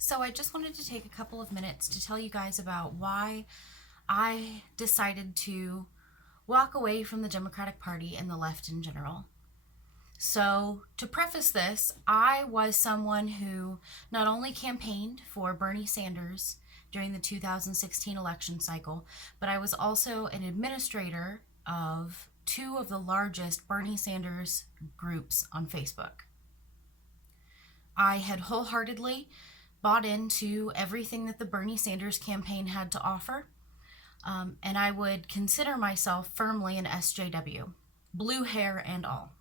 So I just wanted to take a couple of minutes to tell you guys about why I decided to walk away from the Democratic Party and the left in general. So, to preface this, I was someone who not only campaigned for Bernie Sanders during the 2016 election cycle, but I was also an administrator of two of the largest Bernie Sanders groups on Facebook. I had wholeheartedly bought into everything that the Bernie Sanders campaign had to offer, and I would consider myself firmly an SJW, blue hair and all.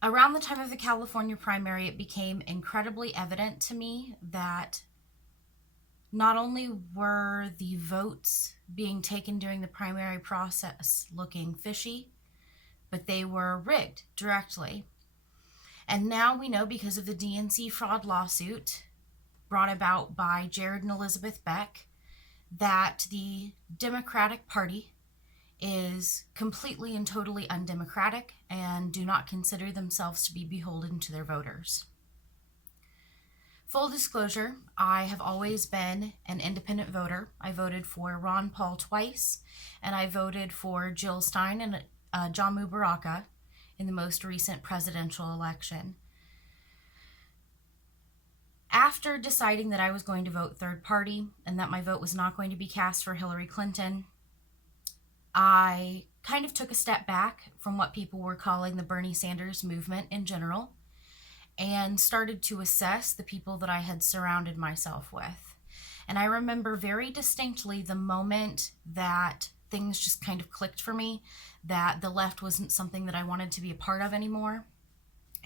Around the time of the California primary, it became incredibly evident to me that not only were the votes being taken during the primary process looking fishy, but they were rigged directly. And now we know, because of the DNC fraud lawsuit brought about by Jared and Elizabeth Beck, that the Democratic Party is completely and totally undemocratic and do not consider themselves to be beholden to their voters. Full disclosure, I have always been an independent voter. I voted for Ron Paul twice, and I voted for Jill Stein and Jamu Baraka in the most recent presidential election. After deciding that I was going to vote third party and that my vote was not going to be cast for Hillary Clinton, I kind of took a step back from what people were calling the Bernie Sanders movement in general and started to assess the people that I had surrounded myself with. And I remember very distinctly the moment that things just kind of clicked for me, that the left wasn't something that I wanted to be a part of anymore.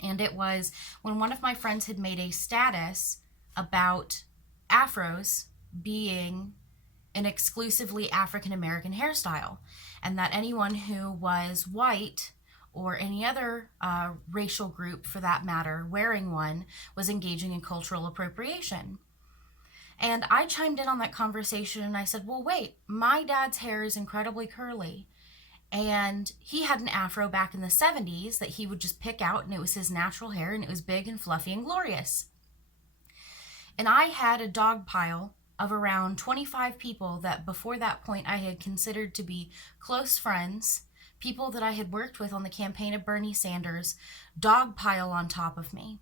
And it was when one of my friends had made a status about afros being an exclusively African American hairstyle, and that anyone who was white or any other racial group for that matter wearing one was engaging in cultural appropriation. And I chimed in on that conversation and I said, well, wait, my dad's hair is incredibly curly. And he had an afro back in the 70s that he would just pick out, and it was his natural hair, and it was big and fluffy and glorious. And I had a dog pile of around 25 people that before that point I had considered to be close friends, people that I had worked with on the campaign of Bernie Sanders, dog pile on top of me,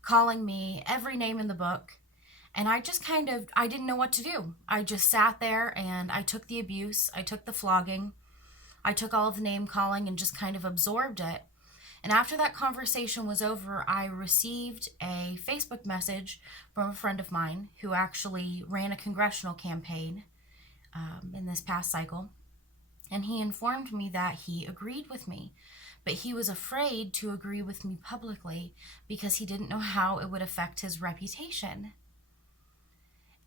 calling me every name in the book. And I just I didn't know what to do. I just sat there and I took the abuse, I took the flogging, I took all of the name calling and just kind of absorbed it. And after that conversation was over, I received a Facebook message from a friend of mine who actually ran a congressional campaign in this past cycle. And he informed me that he agreed with me, but he was afraid to agree with me publicly because he didn't know how it would affect his reputation.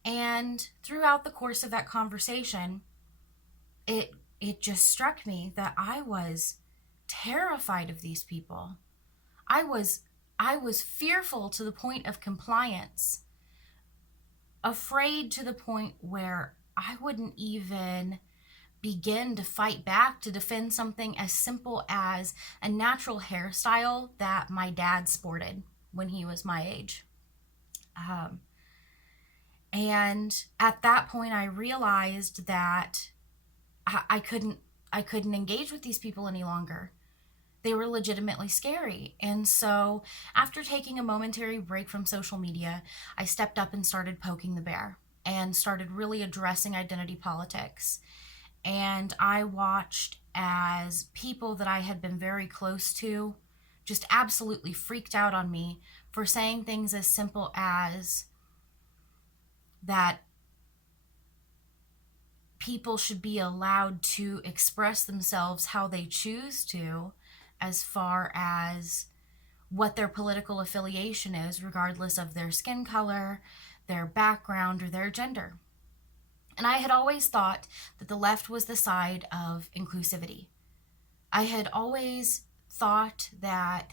And throughout the course of that conversation, it just struck me that I was terrified of these people. I was fearful to the point of compliance, afraid to the point where I wouldn't even begin to fight back to defend something as simple as a natural hairstyle that my dad sported when he was my age. And at that point, I realized that I couldn't engage with these people any longer. They were legitimately scary. And so after taking a momentary break from social media, I stepped up and started poking the bear and started really addressing identity politics. And I watched as people that I had been very close to just absolutely freaked out on me for saying things as simple as that people should be allowed to express themselves how they choose to, as far as what their political affiliation is, regardless of their skin color, their background, or their gender. And I had always thought that the left was the side of inclusivity. I had always thought that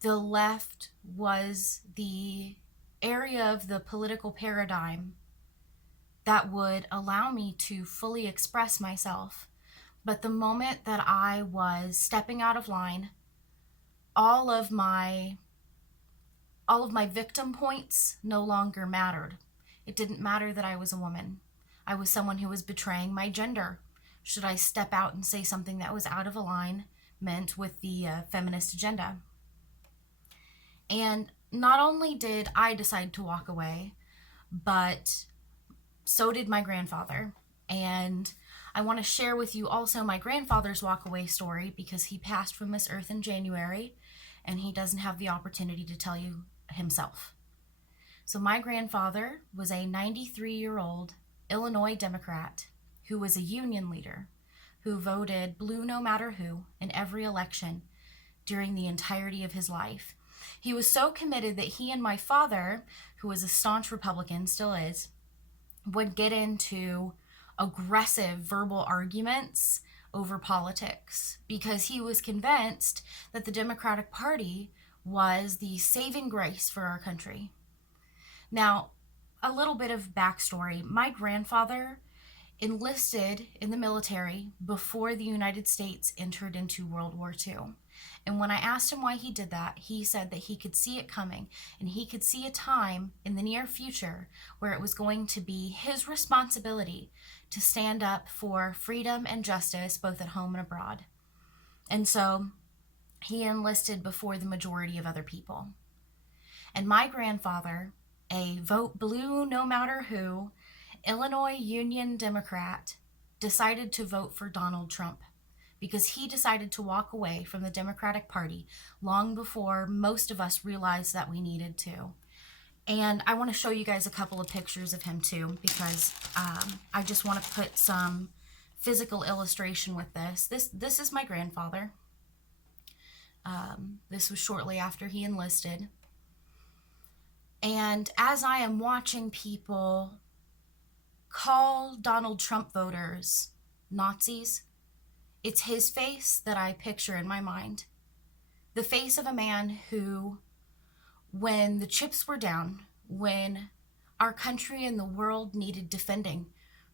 the left was the area of the political paradigm that would allow me to fully express myself. But the moment that I was stepping out of line, all of my All of my victim points no longer mattered. It didn't matter that I was a woman. I was someone who was betraying my gender. Should I step out and say something that was out of alignment with the feminist agenda? And not only did I decide to walk away, but so did my grandfather. And I want to share with you also my grandfather's walkaway story, because he passed from this earth in January and he doesn't have the opportunity to tell you himself. So my grandfather was a 93-year-old Illinois Democrat who was a union leader who voted blue no matter who in every election during the entirety of his life. He was so committed that he and my father, who was a staunch Republican, still is, would get into aggressive verbal arguments over politics because he was convinced that the Democratic Party was the saving grace for our country. Now, a little bit of backstory. My grandfather enlisted in the military before the United States entered into World War II. And when I asked him why he did that, he said that he could see it coming, and he could see a time in the near future where it was going to be his responsibility to stand up for freedom and justice both at home and abroad. And so he enlisted before the majority of other people. And my grandfather, a vote blue no matter who, Illinois Union Democrat, decided to vote for Donald Trump because he decided to walk away from the Democratic Party long before most of us realized that we needed to. And I want to show you guys a couple of pictures of him too, because I just want to put some physical illustration with this. This is my grandfather. This was shortly after he enlisted. And as I am watching people call Donald Trump voters Nazis, it's his face that I picture in my mind. The face of a man who, when the chips were down, when our country and the world needed defending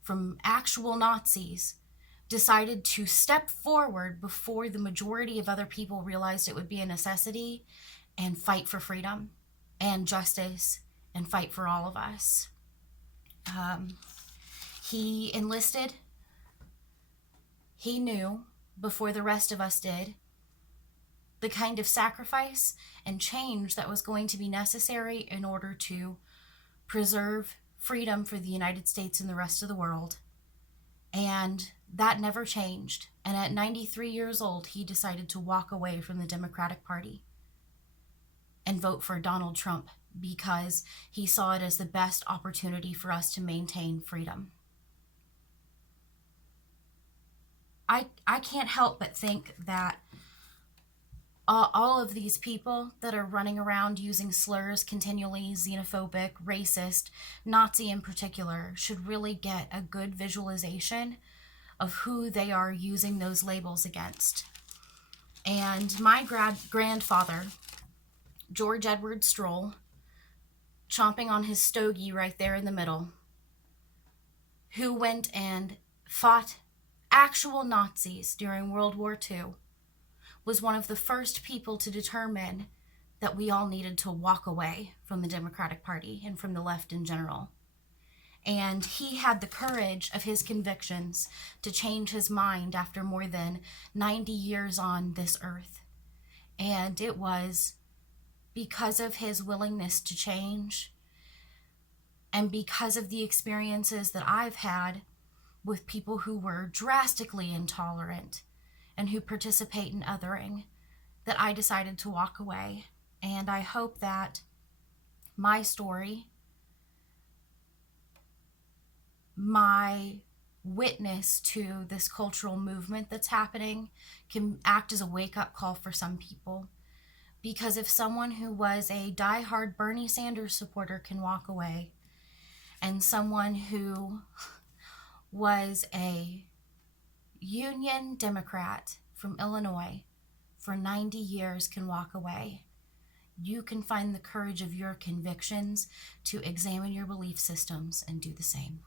from actual Nazis, decided to step forward before the majority of other people realized it would be a necessity and fight for freedom and justice and fight for all of us. He enlisted. He knew, before the rest of us did, the kind of sacrifice and change that was going to be necessary in order to preserve freedom for the United States and the rest of the world. And that never changed. And at 93 years old, he decided to walk away from the Democratic Party and vote for Donald Trump because he saw it as the best opportunity for us to maintain freedom. I can't help but think that all of these people that are running around using slurs continually, xenophobic, racist, Nazi in particular, should really get a good visualization of who they are using those labels against. And my grandfather, George Edward Stroll, chomping on his stogie right there in the middle, who went and fought actual Nazis during World War II, was one of the first people to determine that we all needed to walk away from the Democratic Party and from the left in general. And he had the courage of his convictions to change his mind after more than 90 years on this earth. And it was because of his willingness to change and because of the experiences that I've had with people who were drastically intolerant and who participate in othering, that I decided to walk away. And I hope that my story, my witness to this cultural movement that's happening, can act as a wake-up call for some people. Because if someone who was a diehard Bernie Sanders supporter can walk away, and someone who was a Union Democrat from Illinois for 90 years can walk away, you can find the courage of your convictions to examine your belief systems and do the same.